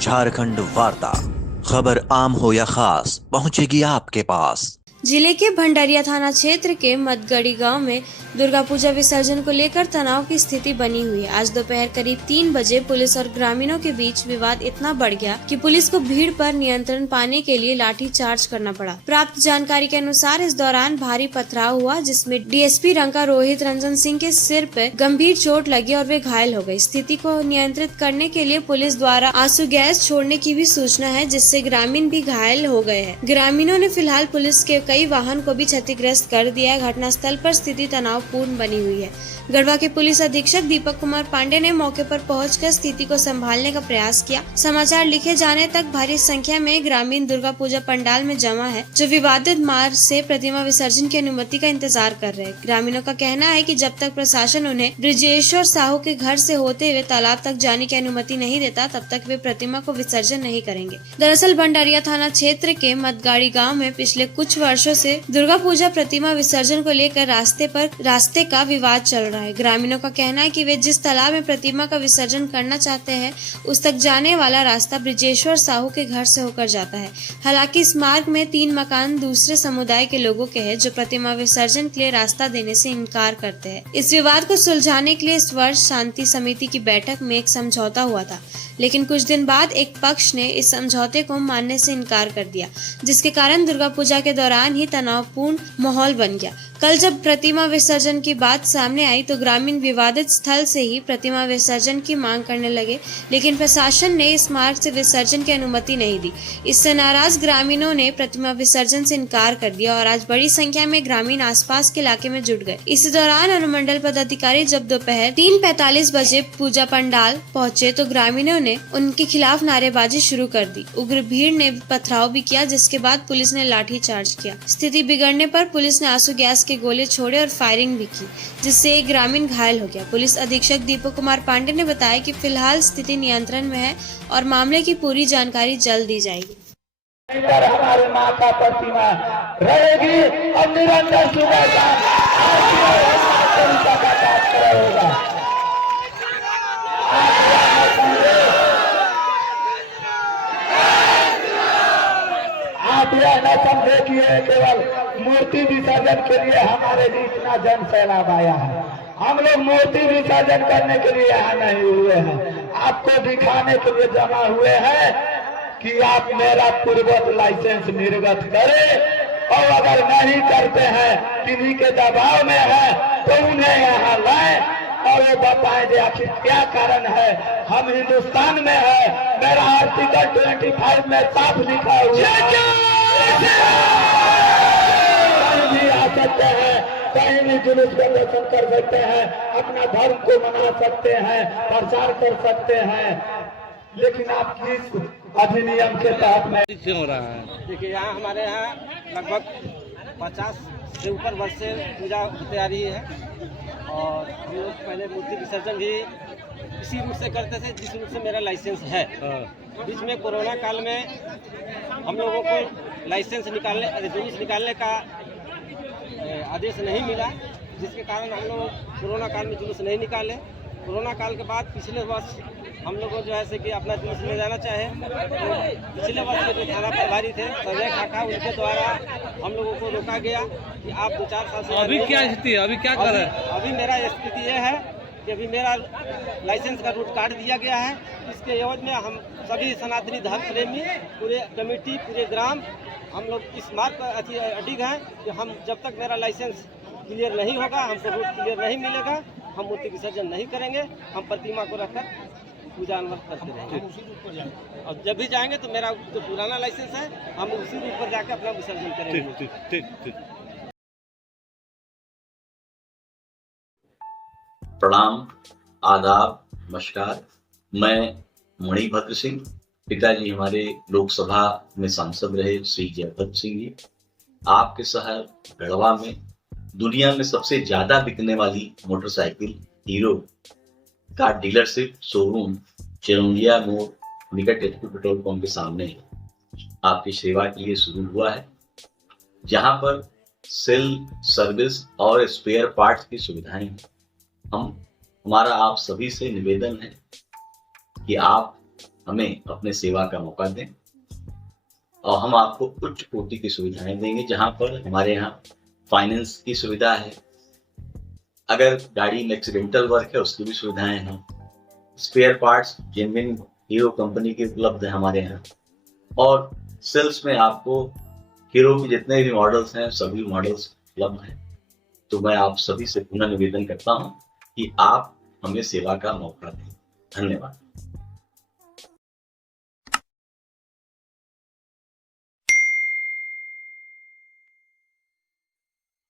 झारखंड वार्ता, खबर आम हो या खास, पहुंचेगी आपके पास। जिले के भंडारिया थाना क्षेत्र के मदगड़ी गांव में दुर्गा पूजा विसर्जन को लेकर तनाव की स्थिति बनी हुई है। आज दोपहर करीब 3 बजे पुलिस और ग्रामीणों के बीच विवाद इतना बढ़ गया कि पुलिस को भीड़ पर नियंत्रण पाने के लिए लाठी चार्ज करना पड़ा। प्राप्त जानकारी के अनुसार इस दौरान भारी पथराव हुआ, जिसमें डीएसपी रंका रोहित रंजन सिंह के सिर पर गंभीर चोट लगी और वे घायल हो गए। स्थिति को नियंत्रित करने के लिए पुलिस द्वारा आंसू गैस छोड़ने की भी सूचना है, जिससे ग्रामीण भी घायल हो गए हैं। ग्रामीणों ने फिलहाल पुलिस के कई वाहन को भी क्षतिग्रस्त कर दिया है। घटनास्थल पर स्थिति तनावपूर्ण बनी हुई है। गढ़वा के पुलिस अधीक्षक दीपक कुमार पांडे ने मौके पर पहुंचकर स्थिति को संभालने का प्रयास किया। समाचार लिखे जाने तक भारी संख्या में ग्रामीण दुर्गा पूजा पंडाल में जमा है, जो विवादित मार्ग से प्रतिमा विसर्जन की अनुमति का इंतजार कर रहे हैं। ग्रामीणों का कहना है कि जब तक प्रशासन उन्हें ब्रिजेश्वर साहू के घर से होते हुए तालाब तक जाने की अनुमति नहीं देता, तब तक वे प्रतिमा को विसर्जन नहीं करेंगे। दरअसल भंडारिया थाना क्षेत्र के मदगाड़ी गाँव में पिछले कुछ वर्षों से दुर्गा पूजा प्रतिमा विसर्जन को लेकर रास्ते का विवाद चल रहा है। ग्रामीणों का कहना है कि वे जिस तालाब में प्रतिमा का विसर्जन करना चाहते हैं, उस तक जाने वाला रास्ता ब्रिजेश्वर साहू के घर से होकर जाता है। हालांकि इस मार्ग में 3 मकान दूसरे समुदाय के लोगों के हैं, जो प्रतिमा विसर्जन के लिए रास्ता देने से इनकार करते हैं। इस विवाद को सुलझाने के लिए इस वर्ष शांति समिति की बैठक में एक समझौता हुआ था, लेकिन कुछ दिन बाद एक पक्ष ने इस समझौते को मानने से इनकार कर दिया, जिसके कारण दुर्गा पूजा के दौरान ही तनावपूर्ण माहौल बन गया। कल जब प्रतिमा विसर्जन की बात सामने आई तो ग्रामीण विवादित स्थल से ही प्रतिमा विसर्जन की मांग करने लगे, लेकिन प्रशासन ने इस मार्ग से विसर्जन की अनुमति नहीं दी। इससे नाराज ग्रामीणों ने प्रतिमा विसर्जन से इनकार कर दिया और आज बड़ी संख्या में ग्रामीण आसपास के इलाके में जुट गए। इसी दौरान अनुमंडल पदाधिकारी जब दोपहर 3:45 बजे पूजा पंडाल पहुंचे तो ग्रामीणों ने उनके खिलाफ नारेबाजी शुरू कर दी। उग्र भीड़ ने पथराव भी किया, जिसके बाद पुलिस ने लाठी चार्ज किया। स्थिति बिगड़ने पर पुलिस ने आंसू गैस के गोले छोड़े और फायरिंग भी की, जिससे एक ग्रामीण घायल हो गया। पुलिस अधीक्षक दीपक कुमार पांडे ने बताया कि फिलहाल स्थिति नियंत्रण में है और मामले की पूरी जानकारी जल्द दी जाएगी। हमारे माँ का प्रतिमा रहेगी और निरंतर सुबह होगा। आप यह न समझे कि ये केवल मूर्ति विसर्जन के लिए हमारे लिए इतना जन सैलाब आया है। हम लोग मूर्ति विसर्जन करने के लिए यहाँ नहीं हुए हैं, आपको दिखाने के लिए जमा हुए हैं कि आप मेरा पूर्वत लाइसेंस निर्गत करें, और अगर नहीं करते हैं, किन्हीं के दबाव में है, तो उन्हें यहाँ लाएं और वो बताएं कि आखिर क्या कारण है। हम हिंदुस्तान में है, मेरा आर्टिकल 25 में साफ लिखा हुआ है भी आ सकते हैं, कहीं भी जुलूस प्रदर्शन कर सकते हैं, अपना धर्म को मना सकते हैं, प्रचार कर सकते हैं, लेकिन आप किस अधिनियम के तहत में क्यों हो रहा है? देखिए, यहाँ हमारे यहाँ लगभग 50 से ऊपर वर्ष से पूजा होती आ रही है और हम लोग पहले मूर्ति विसर्जन भी इसी रूट से करते थे जिस रूट से मेरा लाइसेंस है। बीच में कोरोना काल में हम लोगों को लाइसेंस निकालने, जुलूस निकालने का आदेश नहीं मिला, जिसके कारण हम लोग कोरोना काल में जुलूस नहीं निकाले। कोरोना काल के बाद पिछले वर्ष हम लोग को जो है कि अपना जुलूस ले जाना चाहे, तो पिछले वर्ष के जो थाना प्रभारी थे संजय काका, उनके द्वारा हम लोगों को रोका गया कि आप 2-4 साल से अभी क्या स्थिति है? अभी क्या कर रहे हैं? अभी मेरा स्थिति ये है कि अभी मेरा लाइसेंस का रूट काट दिया गया है। इसके एवज में हम सभी सनातनी धर्म प्रेमी, पूरे कमेटी, पूरे ग्राम, हम लोग इस मार्ग पर अडिग हैं कि हम जब तक मेरा लाइसेंस क्लियर नहीं होगा, हमको रूट क्लियर नहीं मिलेगा, हम मूर्ति विसर्जन नहीं करेंगे। हम प्रतिमा को रखकर पूजा अनुमत करते रहेंगे और जब भी जाएंगे तो मेरा जो पुराना लाइसेंस है, हम उसी रूट पर जाकर अपना विसर्जन करेंगे। ठीक। प्रणाम, आदाब, नमस्कार। मैं मणिभद्र सिंह, पिताजी हमारे लोकसभा में सांसद रहे श्री जयभद्र सिंह जी। आपके शहर गढ़वा में दुनिया में सबसे ज्यादा बिकने वाली मोटरसाइकिल हीरो का डीलरशिप शोरूम चिरौंजिया मोड़ निकट एचपी पेट्रोल पंप के सामने आपकी सेवा के लिए शुरू हुआ है, जहां पर सेल सर्विस और स्पेयर पार्ट्स की सुविधाएं हैं। हमारा आप सभी से निवेदन है कि आप हमें अपने सेवा का मौका दें और हम आपको उच्च कोटि की सुविधाएं देंगे, जहां पर हमारे यहाँ फाइनेंस की सुविधा है, अगर गाड़ी में एक्सीडेंटल वर्क है उसकी भी सुविधाएं हैं, spare parts genuine Hero company के उपलब्ध है हमारे यहाँ, और सेल्स में आपको हीरो के जितने भी मॉडल्स हैं सभी मॉडल्स उपलब्ध हैं। तो मैं आप सभी से पुनः निवेदन करता हूँ कि आप हमें सेवा का मौका दें। धन्यवाद।